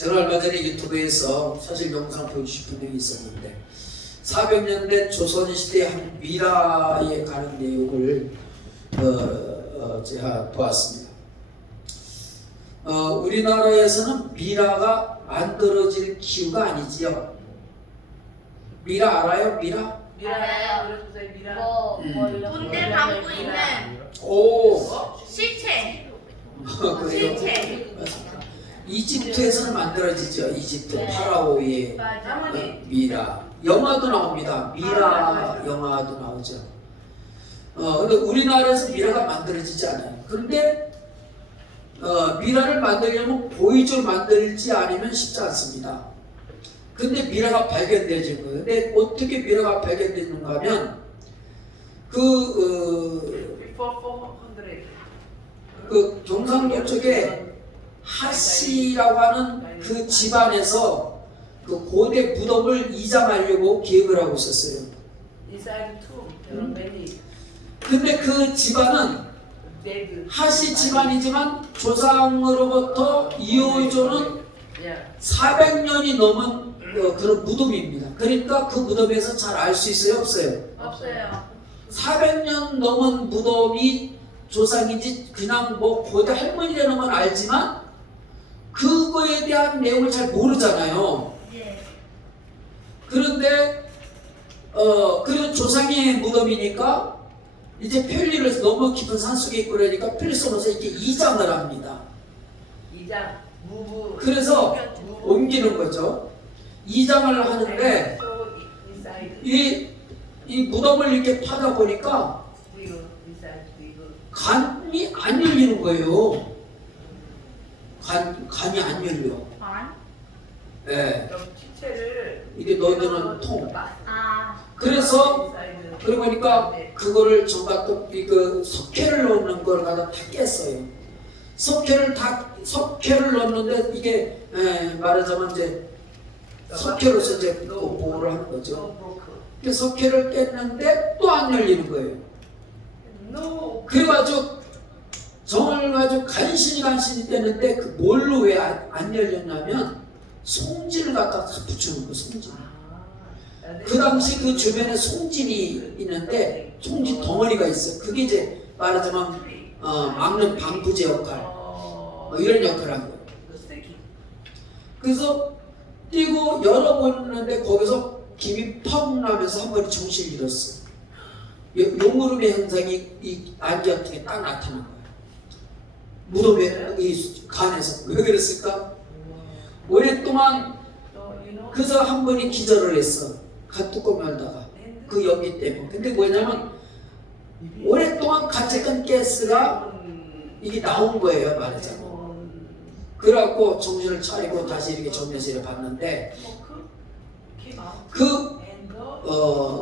제가 얼마 전에 유튜브에서 사실 영상 보여주신 분이 있었는데 400년 된 조선시대 한 미라에 관한 내용을 제가 보았습니다. 우리나라에서는 미라가 만들어질 기후가 아니지요. 미라 알아요? 미라? 미라요. 미라. 돈들 담고 있는 오! 실체. 그래요? 실체. 이집트에서는 만들어지죠. 이집트 파라오의 맞아. 미라. 영화도 나옵니다. 미라 영화도 나오죠. 근데 우리나라에서 미라가 만들어지지 않아요. 그런데 미라를 만들려면 보이죠 만들지 않으면 쉽지 않습니다. 근데 미라가 발견되는 거예요. 근데 어떻게 미라가 발견되는가 하면 그 경상도 쪽에 하씨라고 하는 그 집안에서 그 고대 무덤을 이장하려고 계획을 하고 있었어요. 근데 그 집안은 하씨 집안이지만 조상으로부터 이어져는 400년이 넘은 그런 무덤입니다. 그러니까 그 무덤에서 잘 알 수 있어요? 없어요? 없어요. 400년 넘은 무덤이 조상인지 그냥 뭐 고대 할머니라는 건 알지만 그거에 대한 내용을 잘 모르잖아요. 예. 그런데 그리고 조상의 무덤이니까 이제 편리를 너무 깊은 산속에 있고 그러니까 필수로서 이렇게 이장을 합니다. 이장, 무부. 그래서 옮기는 거죠. 이장을 하는데 이 무덤을 이렇게 파다 보니까 간이 안 열리는 거예요. 간이 안 열려. 반? 예. 치체를 이게 넣어두는 통. 아. 그래서 그러고 보니까 그거를 전부 그 석회를 넣는 걸 갖다 다 깼어요. 석회를 넣는데 이게 말하자면 이제 석회로서 이제 보호를 하는 거죠. 그 석회를 깼는데 또 안 열리는 거예요. 그래가지고 정을 가지고 간신히 떼는데 그 뭘로 왜 안 열렸냐면 송진을 갖다 붙여놓은 거 송진. 그 당시 그 주변에 송진이 있는데 송진 덩어리가 있어요. 그게 이제 말하자면 막는 방부제 역할 이런 역할을 한 거예요. 그래서 뛰고 열어보는데 거기서 김이 펑 나면서 한 번에 정신을 잃었어. 용무름의 현상이 이 안개한테 딱 나타난 거예요. 무덤에 이 간에서 왜 그랬을까? 오랫동안 그래서 한 번이 기절을 했어. 간 뚜껑 열다가 그 연기 때문에. 근데 뭐냐면 오랫동안 갇혔던 가스가 이게 나온 거예요 말하자면. 그래갖고 정신을 차리고 다시 이렇게 정면실에 봤는데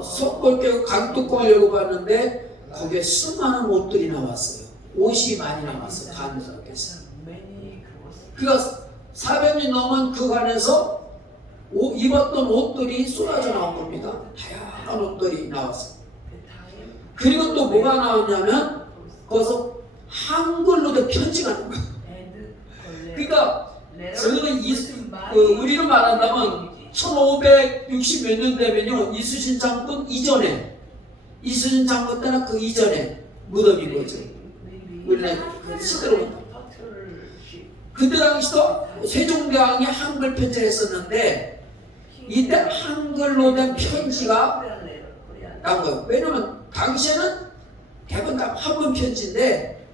속골 깨고 간 뚜껑을 열고 봤는데 거기에 수많은 옷들이 나왔어요. 옷이 많이 나왔어요. 간 속에서. 그러니까 400년 넘은 그 간에서 입었던 옷들이 쏟아져 나온 겁니다. 다양한 옷들이 나왔어요. 그리고 또 뭐가 나왔냐면 거기서 한글로 된 편지가 나온 거예요. 그러니까 우리로 말한다면 1560 몇 년 되면요 이순신 장군 이전에 이순신 장군 때나 그 이전에 무덤인 거죠. 우리나라 그 시대로 그때 당시도 세종대왕이 한글 편지를 했었는데 이때 한글로 된 편지가 나온 거예요. 왜냐면 당시에는 대부분 다 한문 편지인데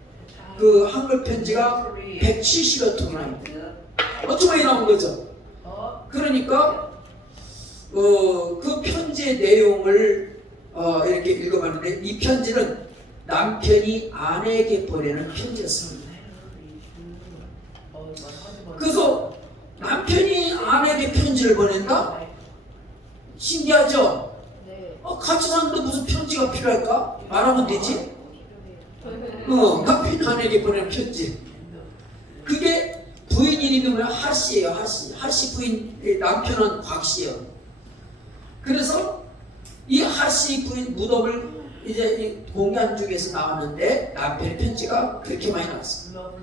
그 한글 편지가 170여 통이 나옵니다. 엄청 많이 나온 거죠. 그러니까 그 편지의 내용을 이렇게 읽어봤는데 이 편지는 남편이 아내에게 보내는 편지였습니다. 그래서 남편이 아내에게 편지를 보낸다? 신기하죠? 같이 사는데 무슨 편지가 필요할까? 말하면 되지? 남편이 아내에게 보내는 편지. 그게 부인 이름이 뭐냐? 하씨예요. 하씨 부인 남편은 곽씨예요. 그래서 이 하씨 부인 무덤을 이제 공양 중에서 나왔는데 남편의 편지가 그렇게 많이 나왔어요.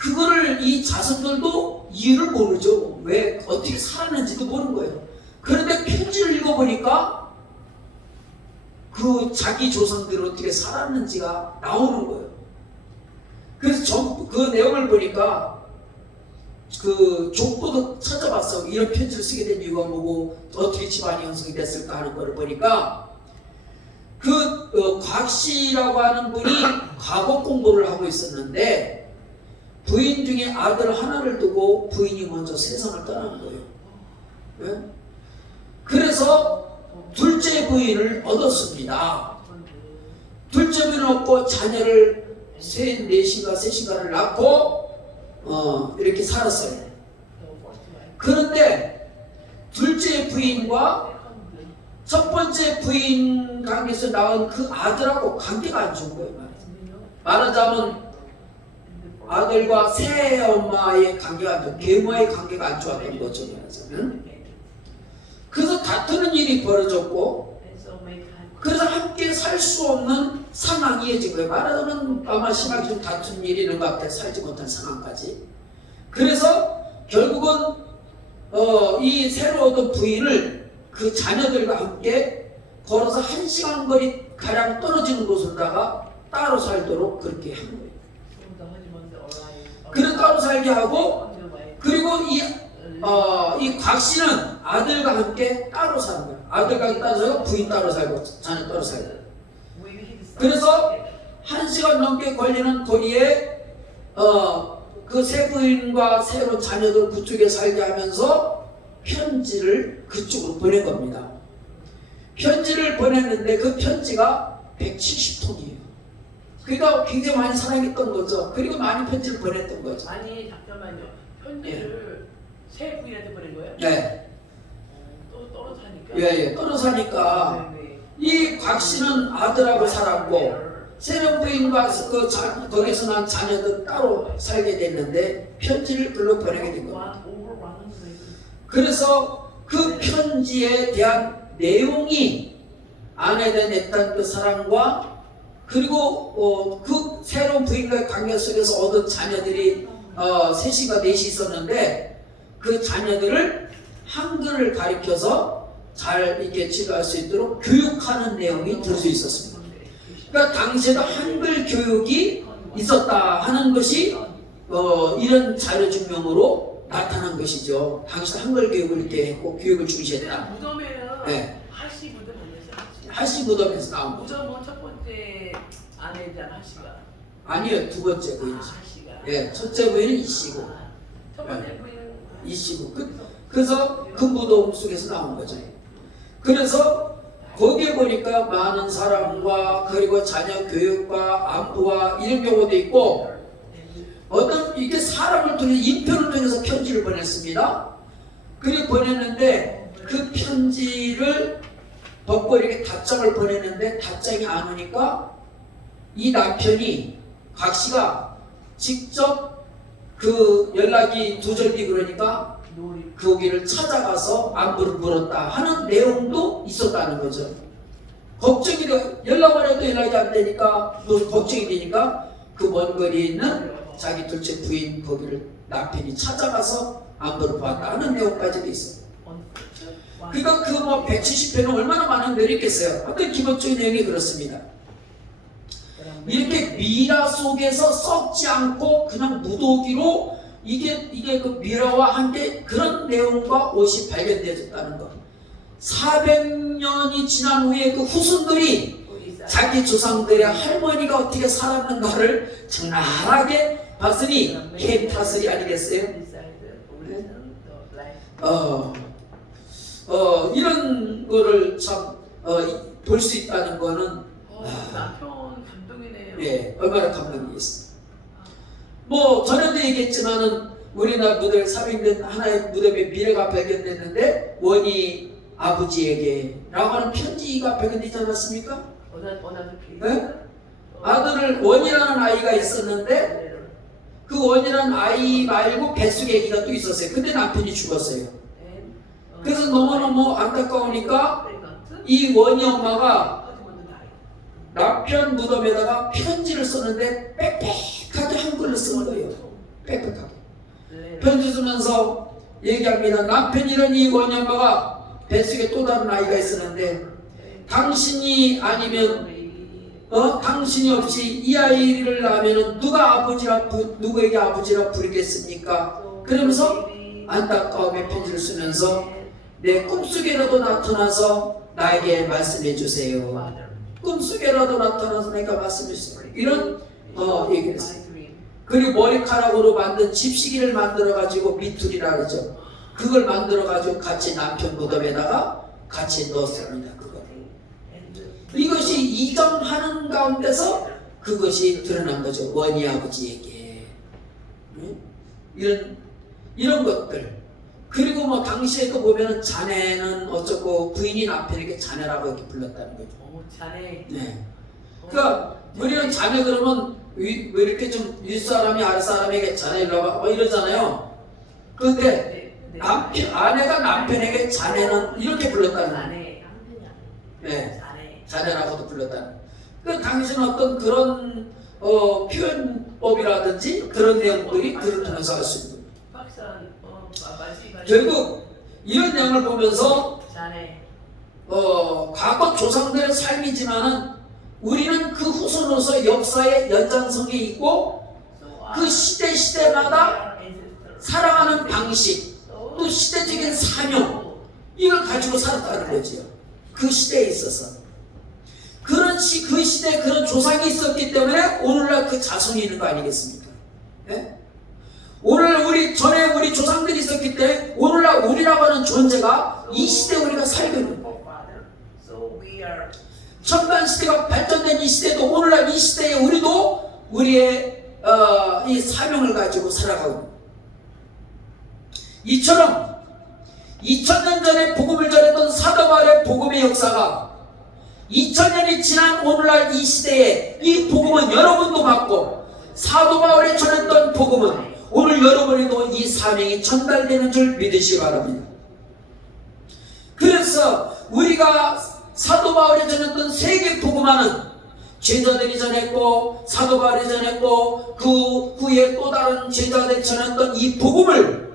그거를 이 자손들도 이유를 모르죠. 왜 어떻게 살았는지도 모르는 거예요. 그런데 편지를 읽어보니까 그 자기 조상들이 어떻게 살았는지가 나오는 거예요. 그래서 그 내용을 보니까 그 족보도 찾아봤어. 이런 편지를 쓰게 된 이유가 뭐고 어떻게 집안이 형성이 됐을까 하는 걸 보니까 곽씨라고 하는 분이 과거 공부를 하고 있었는데 부인 중에 아들 하나를 두고 부인이 먼저 세상을 떠난 거예요. 네? 그래서 둘째 부인을 얻었습니다. 둘째 부인을 얻고 자녀를 셋인가를 낳고 이렇게 살았어요. 그런데 둘째 부인과 첫 번째 부인 관계에서 낳은 그 아들하고 관계가 안 좋은 거예요. 말하자면 아들과 새 엄마의 관계가 안 좋고 계모의 관계가 안 좋았던 거죠. 말하자면. 그래서 다투는 일이 벌어졌고 그래서 함께 살 수 없는 상황이 이어진 거예요. 말하자면 아마 심하게 좀 다투는 일이 있는 것 같아요. 살지 못한 상황까지. 그래서 결국은 이 새로 얻은 부인을 그 자녀들과 함께 걸어서 1시간 거리 가량 떨어지는 곳에다가 따로 살도록 그렇게 한 거예요. 그래서 따로 살게 하고 그리고 이 곽씨는 아들과 함께 따로 사는 거예요. 아들과 따로 살고 부인 따로 살고 자녀 따로 살고. 그래서 1시간 넘게 걸리는 거리에 그 새 부인과 새로 자녀들 그쪽에 살게 하면서 편지를 그쪽으로 보낸 겁니다. 편지를 보냈는데 그 편지가 170통이에요. 그러니까 굉장히 많이 사랑했던 거죠. 그리고 많이 편지를 보냈던 거죠. 아니 잠깐만요. 편지를 새 부인한테 보낸 거예요? 네. 또 떨어 사니까. 예, 떨어 사니까 이 곽씨는 아들하고 살았고 새로운 부인과 거기서 난 자녀들 따로 살게 됐는데 편지를 글로 보내게 된 겁니다. 그래서 그 편지에 대한 내용이 아내에 냈던 그 사랑과 그리고 그 새로운 부인과의 관계 속에서 얻은 자녀들이 셋이가 넷이 있었는데 그 자녀들을 한글을 가리켜서 잘 이렇게 치료할 수 있도록 교육하는 내용이 들 수 있었습니다. 그러니까 당시에도 한글 교육이 있었다 하는 것이 이런 자료 증명으로 나타난 것이죠. 당시 한글 교육을 이렇게 했고 교육을 중시했다. 무덤에는 네. 하씨 무덤 아니었어요? 하씨 무덤에서 나온 거죠. 무덤은 첫 번째 아내잖아 하씨가. 아니요, 두 번째 부인이죠. 하씨가. 예, 첫째 부인은 이씨고 첫 번째 부인은 이씨고 그래서 그 무덤 속에서 나온 거죠. 그래서 거기에 보니까 많은 사랑과 그리고 자녀 교육과 안부와 이런 경우도 있고 어떤 이게 사람을 통해 인편을 통해서 편지를 보냈습니다. 그리고 보냈는데 그 편지를 덮고 이렇게 답장을 보냈는데 답장이 안 오니까 이 남편이 곽씨가 직접 그 연락이 두절되고 그러니까 거기를 찾아가서 안부를 물었다 하는 내용도 있었다는 거죠. 걱정이 돼, 연락을 해도 연락이 안 되니까 또 걱정이 되니까 그 먼 거리에 있는 자기 둘째 부인 거기를 남편이 찾아가서 안부를 보았다 하는 내용까지도 있어요. 그러니까 그 뭐 170회는 얼마나 많은 글이 있겠어요. 하여튼 기본적인 내용이 그렇습니다. 이렇게 미라 속에서 썩지 않고 그냥 무더기로 이게 그 미라와 함께 그런 내용과 옷이 발견되어졌다는 것. 400년이 지난 후에 그 후손들이 자기 조상들의 할머니가 어떻게 살았는가를 적나라하게 봤으니 캔타슬이 아니겠어요? 이런 거를 참 볼 수 있다는 거는 남편 감동이네요. 예, 얼마나 감동이 있습니다. 뭐 전에도 얘기했지만은 우리나라 무덤에 살아있는 하나의 무덤에 미래가 발견됐는데 원희 아버지에게라고 하는 편지가 발견되지 않았습니까? 네? 아들을 원이라는 아이가 있었는데 그 원이라는 아이 말고 뱃속에 아기가 또 있었어요. 근데 남편이 죽었어요. 그래서 너무너무 안타까우니까 이 원희 엄마가 남편 무덤에다가 편지를 썼는데 빽빽하게 한글로 쓴 거예요. 빽빽하게. 네. 편지 쓰면서 얘기합니다. 남편이란 이 원년마가 뱃속에 또 다른 아이가 있었는데 당신이 아니면 당신이 없이 이 아이를 낳으면 누구에게 아버지라 부르겠습니까? 그러면서 안타까움에 편지를 쓰면서 내 꿈속에라도 나타나서 나에게 말씀해 주세요. 꿈속에라도 나타나서 내가 말씀해 주세요. 이런 얘기를 했어요. 그리고 머리카락으로 만든 집시기를 만들어 가지고 미투리라 그러죠. 그걸 만들어 가지고 같이 남편 무덤에다가 같이 넣었습니다. 그거. 이것이 이정하는 가운데서 그것이 드러난 거죠. 원희 아버지에게. 이런 것들. 그리고 뭐 당시에도 보면은 자네는 어쩌고 부인이 남편에게 자네라고 이렇게 불렀다는 거죠. 자네. 네. 그러니까 우리는 자네 그러면 왜 이렇게 좀 윗사람이 아랫사람에게 자네라고 뭐 이러잖아요. 그런데 아내가 남편에게 자네는 이렇게 불렀다는 거예요. 네. 자네라고도 불렀다는. 그 당시는 어떤 그런 표현법이라든지 그런 내용들이 그를 통해서 알 수 있는 거예요. 결국 이런 내용을 보면서 과거 조상들의 삶이지만은 우리는 그 후손으로서 역사의 연장성이 있고 그 시대마다 살아가는 방식 또 시대적인 사명 이걸 가지고 살았다는 거지요. 그 시대에 있어서 그 시대에 그런 조상이 있었기 때문에 오늘날 그 자손이 있는 거 아니겠습니까? 예? 오늘 우리 조상들이 있었기 때문에 오늘날 우리라고 하는 존재가 이 시대에 우리가 살고 있는 거예요. 첨단 시대가 발전된 이 시대도 오늘날 이 시대에 우리도 우리의 이 사명을 가지고 살아가고 있는 거예요. 이처럼 2000년 전에 복음을 전했던 사도 바울의 복음의 역사가 2000년이 지난 오늘날 이 시대에 이 복음은 여러분도 받고 사도 바울이 전했던 복음은 오늘 여러분에도 이 사명이 전달되는 줄 믿으시기 바랍니다. 그래서 우리가 사도 바울이 전했던 세계 복음화는 제자들이 전했고 사도 바울이 전했고 그 후에 또 다른 제자들이 전했던 이 복음을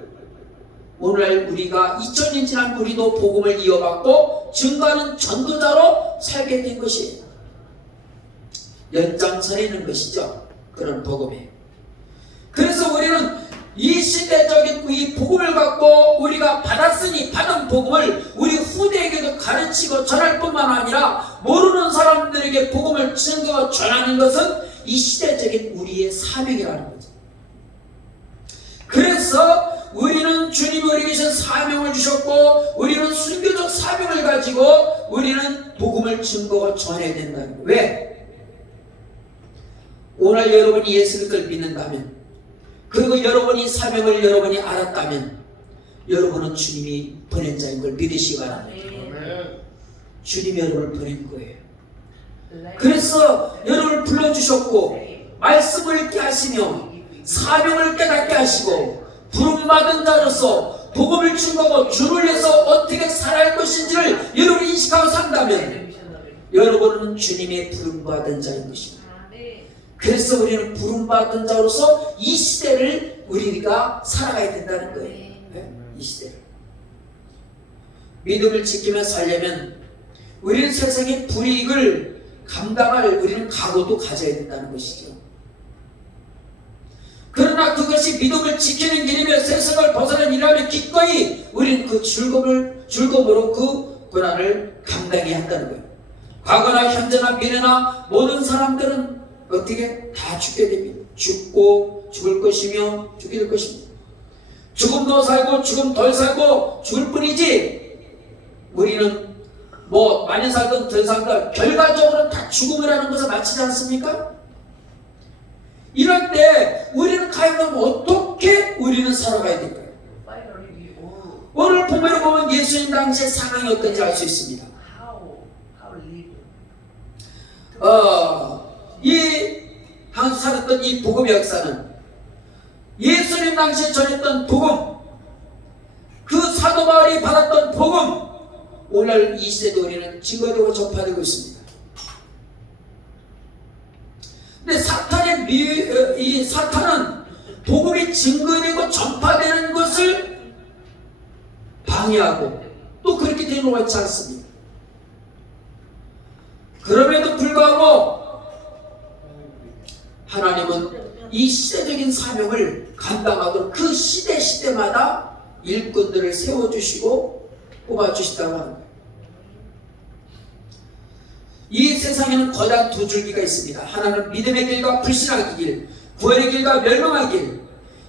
오늘 우리가 2000년 지난 우리도 복음을 이어받고 증거하는 전도자로 살게 된 것이에요. 연장선에 있는 것이죠. 그런 복음이. 그래서 우리는 이 시대적인 이 복음을 갖고 우리가 받은 복음을 우리 후대에게도 가르치고 전할 뿐만 아니라 모르는 사람들에게 복음을 증거 전하는 것은 이 시대적인 우리의 사명이라는 거죠. 그래서 우리는 주님이 우리에게 주신 사명을 주셨고 우리는 순교적 사명을 가지고 우리는 복음을 증거하고 전해야 된다는 거예요. 왜? 오늘 여러분이 예수를 믿는다면 그리고 여러분이 사명을 여러분이 알았다면 여러분은 주님이 보낸 자인 걸 믿으시기 바랍니다. 주님이 여러분을 보낸 거예요. 그래서 여러분을 불러주셨고 말씀을 읽게 하시며 사명을 깨닫게 하시고 부름받은 자로서 복음을 증거하고 주를 위해서 어떻게 살아야 할 것인지를 여러분이 인식하고 산다면 여러분은 주님의 부름받은 자인 것입니다. 그래서 우리는 부름받은 자로서 이 시대를 우리가 살아가야 된다는 거예요. 네? 이 시대를 믿음을 지키며 살려면 우리는 세상의 불이익을 감당할 우리는 각오도 가져야 된다는 것이죠. 그러나 그것이 믿음을 지키는 길이며 세상을 벗어난 일이라면 기꺼이 우리는 그 즐거움으로 그 고난을 감당해야 한다는 거예요. 과거나 현재나 미래나 모든 사람들은 어떻게 다 죽게 됩니다. 죽고 죽을 것이며 죽게 될 것입니다. 죽음도 살고 죽음 덜 살고 죽을 뿐이지 우리는 뭐 많이 살든 덜 살든 결과적으로는 다 죽음이라는 것을 마치지 않습니까? 이럴 때 우리는 과연 어떻게 우리는 살아가야 될까요? 오늘 본문을 보면 예수님 당시의 상황이 어떤지 알 수 있습니다. 한국 살았던 이 복음의 역사는 예수님 당시에 전했던 복음, 그 사도 바울이 받았던 복음, 오늘 이 시대도 우리는 증거되고 전파되고 있습니다. 근데 사탄은 복음이 증거되고 전파되는 것을 방해하고 또 그렇게 되는 것 같지 않습니다. 그럼에도 불구하고 하나님은 이 시대적인 사명을 감당하도록 그 시대마다 일꾼들을 세워주시고 뽑아주시다고 하는 거예요. 이 세상에는 거대한 두 줄기가 있습니다. 하나는 믿음의 길과 불신의 길, 구원의 길과 멸망의 길.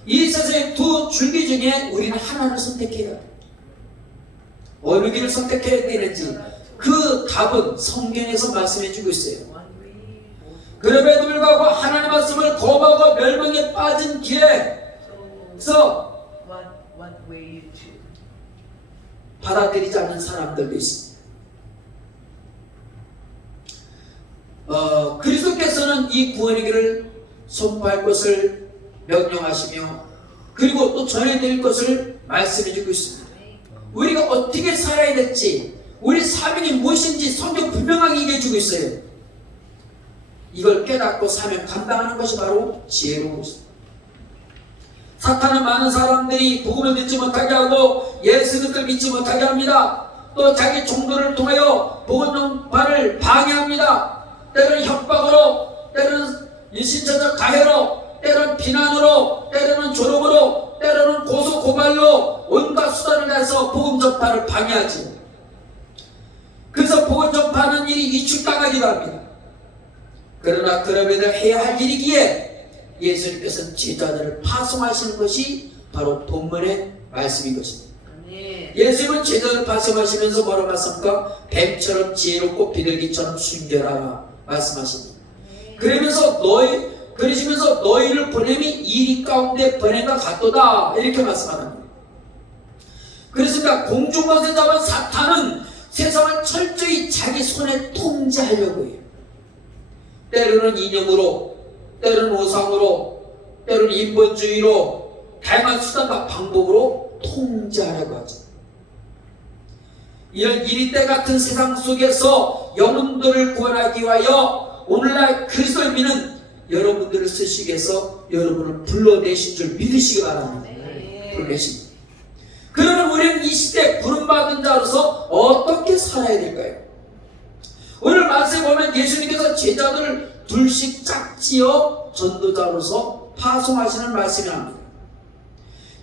이 세상의 두 줄기 중에 우리는 하나를 선택해야 돼요. 어느 길을 선택해야 되는지 그 답은 성경에서 말씀해 주고 있어요. 그럼에도 불구하고 하나님의 말씀을 거부하고 멸망에 빠진 길에서 받아들이지 않는 사람들도 있습니다. 그리스도께서는 이 구원의 길을 선포할 것을 명령하시며 그리고 또 전해드릴 것을 말씀해 주고 있습니다. 우리가 어떻게 살아야 될지 우리 사명이 무엇인지 성경 분명하게 얘기해 주고 있어요. 이걸 깨닫고 사명 감당하는 것이 바로 지혜로운 것입니다. 사탄은 많은 사람들이 복음을 듣지 못하게 하고 예수 그리스도를 믿지 못하게 합니다. 또 자기 종도를 통하여 복음 전파를 방해합니다. 때로는 협박으로, 때로는 일신천적 가해로, 때로는 비난으로, 때로는 조롱으로, 때로는 고소 고발로 온갖 수단을 내서 복음 전파를 방해하지. 그래서 복음 전파하는 일이 위축당하기도 합니다. 그러나 그럼에도 해야 할 일이기에 예수님께서는 제자들을 파송하시는 것이 바로 본문의 말씀인 것입니다. 예수님은 제자들을 파송하시면서 뭐라고 말씀합니까? 뱀처럼 지혜롭고 비둘기처럼 순결하라 말씀하십니다. 그러시면서 너희를 보냄이 이리 가운데 보냄과 같도다 이렇게 말씀합니다. 그렇습니다. 공중권세 잡은 사탄은 세상을 철저히 자기 손에 통제하려고 해요. 때로는 이념으로, 때로는 우상으로, 때로는 인본주의로, 다양한 수단과 방법으로 통제하려고 하죠. 이런 이리때 같은 세상 속에서 영혼들을 구원하기 위하여 오늘날 그리스도를 믿는 여러분들을 쓰시기 위해서 여러분을 불러내신 줄 믿으시기 바랍니다. 불러내십니다. 그러면 우리는 이 시대에 부름받은 자로서 어떻게 살아야 될까요? 오늘 말씀에 보면 예수님께서 제자들을 둘씩 짝지어 전도자로서 파송하시는 말씀이 납니다.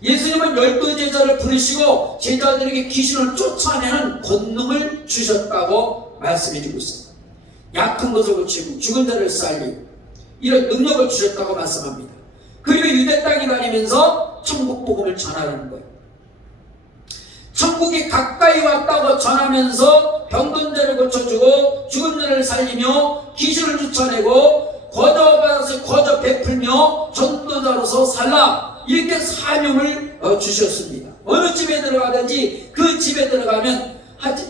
예수님은 12제자를 부르시고 제자들에게 귀신을 쫓아내는 권능을 주셨다고 말씀해 주고 있습니다. 약한 것을 고치고 죽은 자를 살리고 이런 능력을 주셨다고 말씀합니다. 그리고 유대 땅에 다니면서 천국 복음을 전하라는 거예요. 천국이 가까이 왔다고 전하면서 병든 자를 고쳐주고 죽은 자를 살리며 귀신을 쫓아내고 거저받아서 거저 베풀며 전도자로서 살라 이렇게 사명을 주셨습니다. 어느 집에 들어가든지 그 집에 들어가면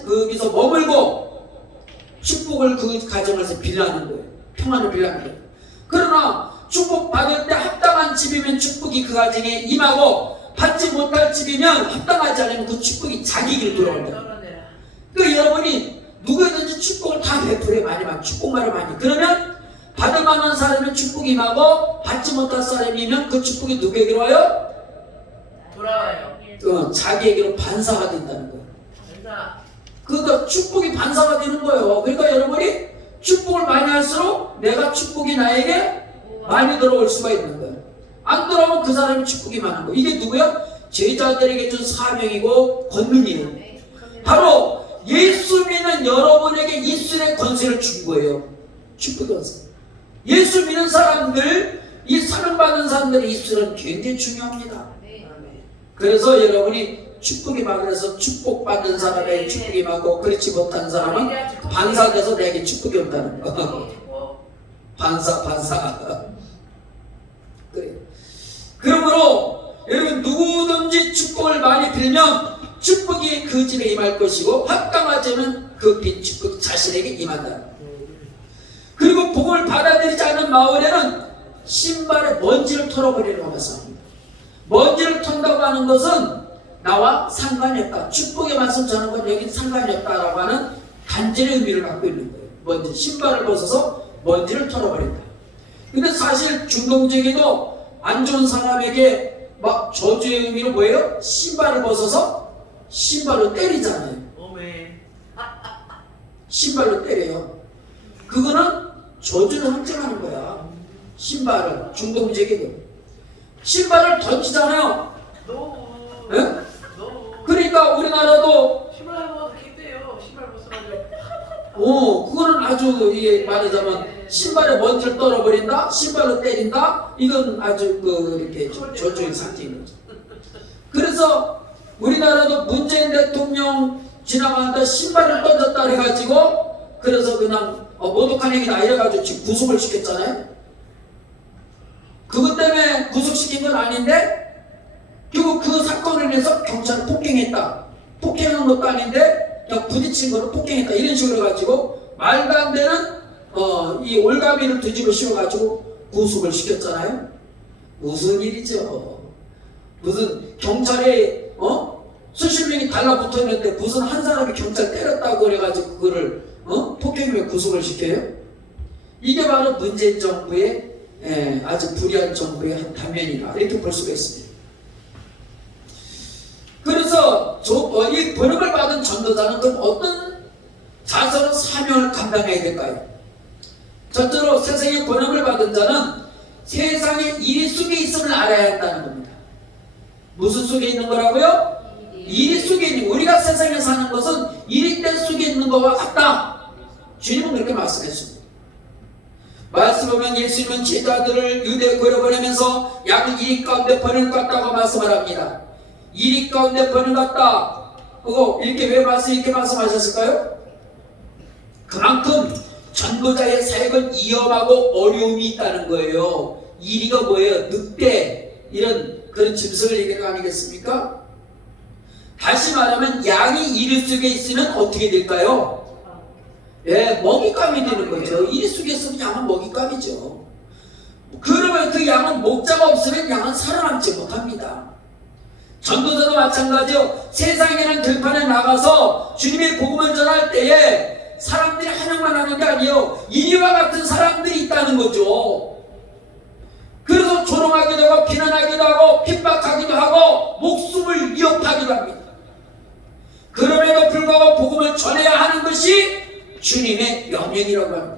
거기서 머물고 축복을 그 가정에서 빌라는 거예요. 평안을 빌라는 거예요. 그러나 축복받을 때 합당한 집이면 축복이 그 가정에 임하고 받지 못할 집이면 합당하지 않으면 그 축복이 자기에게 돌아온다. 그러니까 여러분이 누구든지 축복을 다 베풀어요. 많이 축복만을 많이. 그러면 받을 만한 사람은 축복이 임하고 받지 못할 사람이면 그 축복이 누구에게로 와요? 돌아와요. 자기에게로 반사가 된다는 거예요. 반사. 그러니까 축복이 반사가 되는 거예요. 그러니까 여러분이 축복을 많이 할수록 내가 축복이 나에게 많이 들어올 수가 있는 거예요. 안 들어오면 그 사람이 축복이 많은 거예요. 이게 누구야? 제자들에게 준 사명이고 권능이에요. 바로 예수 믿는 여러분에게 입술의 권세를 준 거예요. 축복의 권세. 예수 믿는 사람들, 이 사명받은 사람들의 입술은 굉장히 중요합니다. 그래서 여러분이 축복이 많아서 축복받는 사람에게 축복이 많고 그렇지 못한 사람은 반사돼서 내게 축복이 온다는 거. 반사. 그래. 그러므로 여러분 누구든지 축복을 많이 빌면 축복이 그 집에 임할 것이고 합당하자면 그 빈 축복이 자신에게 임한다. 그리고 복을 받아들이지 않은 마을에는 신발에 먼지를 털어버리라고 말씀합니다. 먼지를 턴다고 하는 것은 나와 상관이 없다. 축복의 말씀 전하는 건 여기 상관이 없다라고 하는 간절의 의미를 갖고 있는 거예요. 먼지, 신발을 벗어서 먼지를 털어버린다. 근데 사실 중동지에게도 안 좋은 사람에게 막 저주의 의미로 뭐예요? 신발을 벗어서 신발로 때리잖아요. 오메. 신발로 때려요. 그거는 저주를 상징하는 거야. 신발을 중동적이고 신발을 던지잖아요. 노. 예? 노. 그러니까 우리나라도 신발하고 그렇게 돼요. 신발 벗어가지고. 그거는 아주 이게 말하자면 신발에 먼지를 떨어버린다, 신발로 때린다. 이건 아주 이렇게 저주의 상징인 거죠. 그래서 우리나라도 문재인 대통령 지나가는데 신발을 던졌다 해가지고 그래서 그냥 모독한 행위다 이래가지고 지금 구속을 시켰잖아요. 그것 때문에 구속시킨 건 아닌데 결국 그 사건을 인해서 경찰을 폭행했다. 폭행한 것도 아닌데 그냥 부딪힌 거로 폭행했다. 이런 식으로 해가지고 말도 안 되는 이 올가미를 뒤집어 씌워가지고 구속을 시켰잖아요. 무슨 일이죠? 무슨 경찰에 수십 명이 달라붙어 있는데 무슨 한 사람이 경찰 때렸다고 그래가지고 그거를 폭행으로 구속을 시켜요? 이게 바로 문재인 정부의 아주 불의한 정부의 한 단면이다 이렇게 볼 수가 있습니다. 그래서 이 번역을 받은 전도자는 그럼 어떤 자선의 사명을 감당해야 될까요? 첫째로 세상에 번역을 받은 자는 세상에 일이 속에 있음을 알아야 한다는 겁니다. 무슨 속에 있는 거라고요? 일이 속에 있는 거. 우리가 세상에 사는 것은 일이 때 속에 있는 것과 같다. 주님은 그렇게 말씀했습니다. 말씀 보면 예수님은 제자들을 유대 고려 보내면서 양 이리 가운데 번역 같다고 말씀을 합니다. 이리 가운데 번역 같다. 그거 이렇게 왜 이렇게 말씀하셨을까요? 그만큼 전도자의 사역은 위험하고 어려움이 있다는 거예요. 이리가 뭐예요? 늑대 이런 그런 짐승을 얘기하는 거 아니겠습니까? 다시 말하면 양이 이리 속에 있으면 어떻게 될까요? 먹잇감이 되는 거죠. 이리 속에 있으면 양은 먹잇감이죠. 그러면 그 양은 목자가 없으면 양은 살아남지 못합니다. 전도자도 마찬가지요. 세상에는 들판에 나가서 주님의 복음을 전할 때에 사람들이 환영만 하는 게 아니에요. 이리와 같은 사람들이 있다는 거죠. 그래서 조롱하기도 하고 비난하기도 하고 핍박하기도 하고 목숨을 위협하기도 합니다. 그럼에도 불구하고 복음을 전해야 하는 것이 주님의 명령이라고 합니다.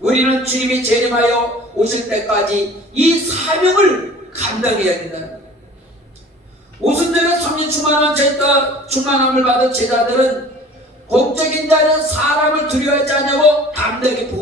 우리는 주님이 재림하여 오실 때까지 이 사명을 감당해야 된다는 거예요. 오순절에 성령 충만함을 받은 제자들은 공적인 자는 사람을 두려워하지 않냐고 담대하게